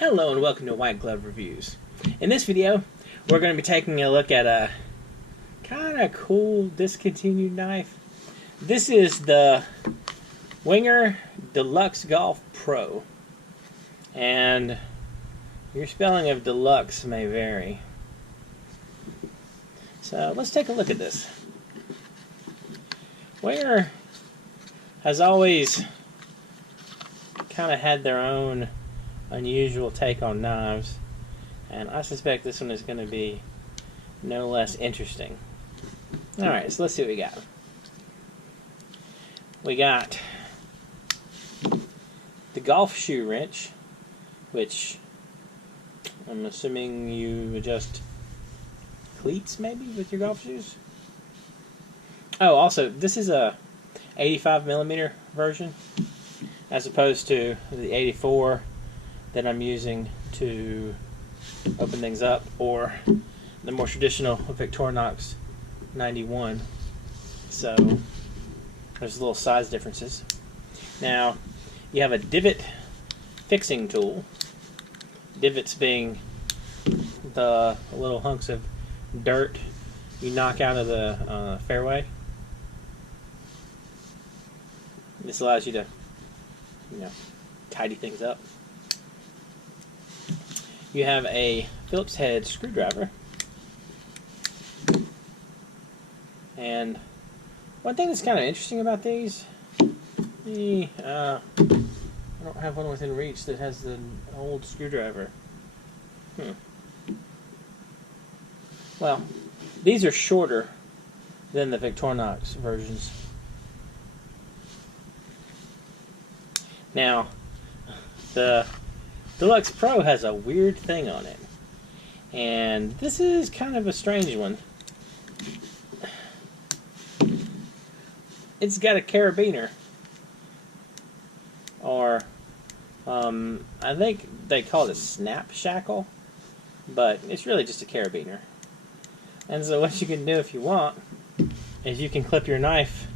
Hello and welcome to White Glove Reviews. In this video, we're going to be taking a look at a kind of cool discontinued knife. This is the Wenger Deluxe Golf Pro. And your spelling of deluxe may vary. So let's take a look at this. Wenger has always kind of had their own unusual take on knives, and I suspect this one is going to be no less interesting. Alright, so let's see what we got. We got the golf shoe wrench, which I'm assuming you adjust cleats maybe with your golf shoes. Oh, also, this is a 85mm version as opposed to the 84 that I'm using to open things up, or the more traditional Victorinox 91. So there's little size differences. Now you have a divot fixing tool. Divots being the little hunks of dirt you knock out of the fairway. This allows you to, tidy things up. You have a Phillips head screwdriver. And one thing that's kind of interesting about these, I don't have one within reach that has the old screwdriver. Well, these are shorter than the Victorinox versions. Now, the Deluxe Pro has a weird thing on it, and this is kind of a strange one. It's got a carabiner, or I think they call it a snap shackle, but it's really just a carabiner. And so what you can do if you want is you can clip your knife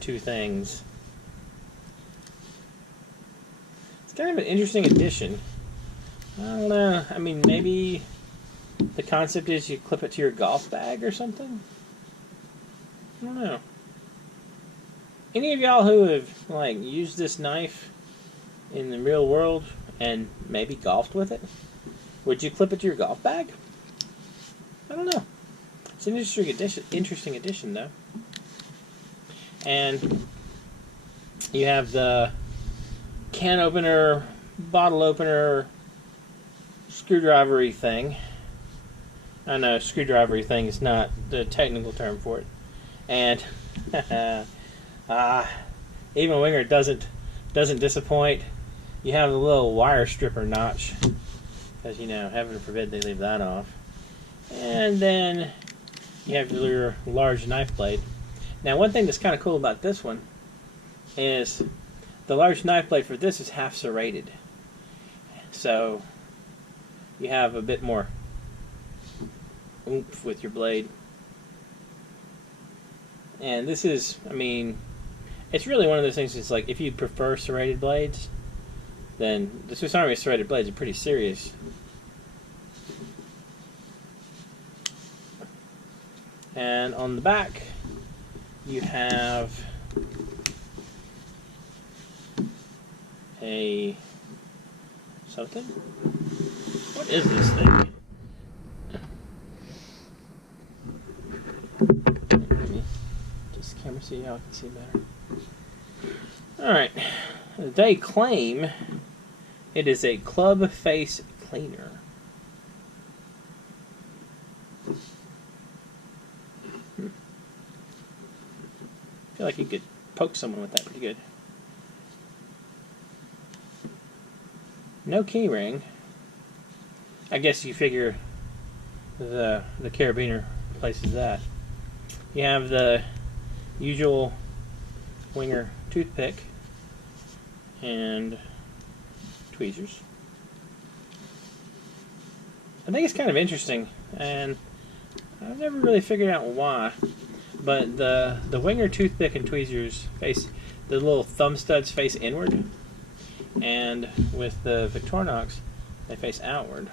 to things. Kind of an interesting addition. I don't know. I mean, maybe the concept is you clip it to your golf bag or something? I don't know. Any of y'all who have, used this knife in the real world and maybe golfed with it? Would you clip it to your golf bag? I don't know. It's an interesting addition, though. And you have the can opener, bottle opener, screwdriver-y thing. I know screwdriver-y thing is not the technical term for it. And even Wenger doesn't disappoint. You have the little wire stripper notch, because heaven forbid they leave that off. And then you have your large knife blade. Now, one thing that's kind of cool about this one is the large knife blade for this is half serrated, so you have a bit more oomph with your blade. And this is, it's really one of those things. It's like, if you prefer serrated blades, then the Swiss Army serrated blades are pretty serious. And on the back, you have something? What is this thing? Let me just the camera see how I can see better. Alright. They claim it is a club face cleaner. I feel like you could poke someone with that pretty good. No key ring. I guess you figure the carabiner replaces that. You have the usual Wenger toothpick and tweezers. I think it's kind of interesting, and I've never really figured out why, but the Wenger toothpick and tweezers face, the little thumb studs face inward, and with the Victorinox, They face outward.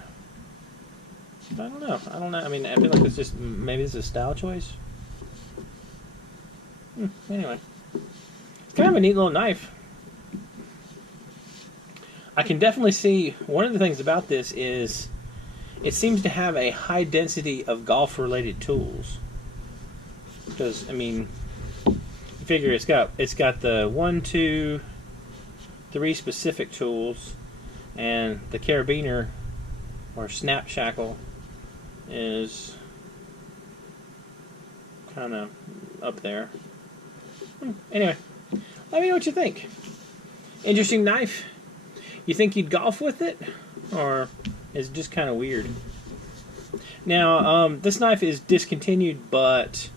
I don't know. I don't know. I mean, I feel like it's just, maybe it's a style choice. Anyway. It's kind of a neat little knife. I can definitely see, one of the things about this is it seems to have a high density of golf-related tools. Because, I mean, you figure it's got the 1, 2, 3 specific tools, and the carabiner or snap shackle is kind of up there. Anyway, let me know what you think. Interesting knife. You think you'd golf with it, or is it just kind of weird? Now, this knife is discontinued, but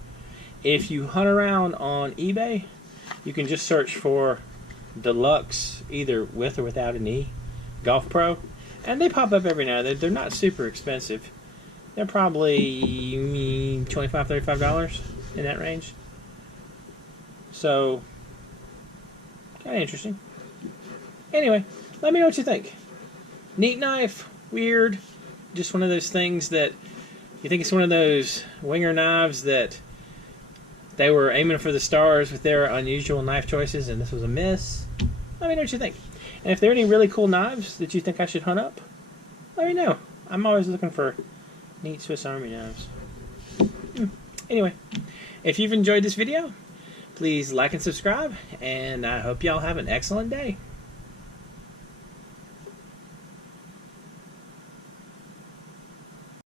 if you hunt around on eBay, you can just search for Deluxe, either with or without an E, Golf Pro, and they pop up every now and then. They're not super expensive. They're probably $25, $35 in that range. So, kind of interesting. Anyway, let me know what you think. Neat knife, weird, just one of those things that you think it's one of those Wenger knives that they were aiming for the stars with their unusual knife choices and this was a miss. Let me know what you think. And if there are any really cool knives that you think I should hunt up, let me know. I'm always looking for neat Swiss Army knives. Anyway, if you've enjoyed this video, please like and subscribe, and I hope y'all have an excellent day.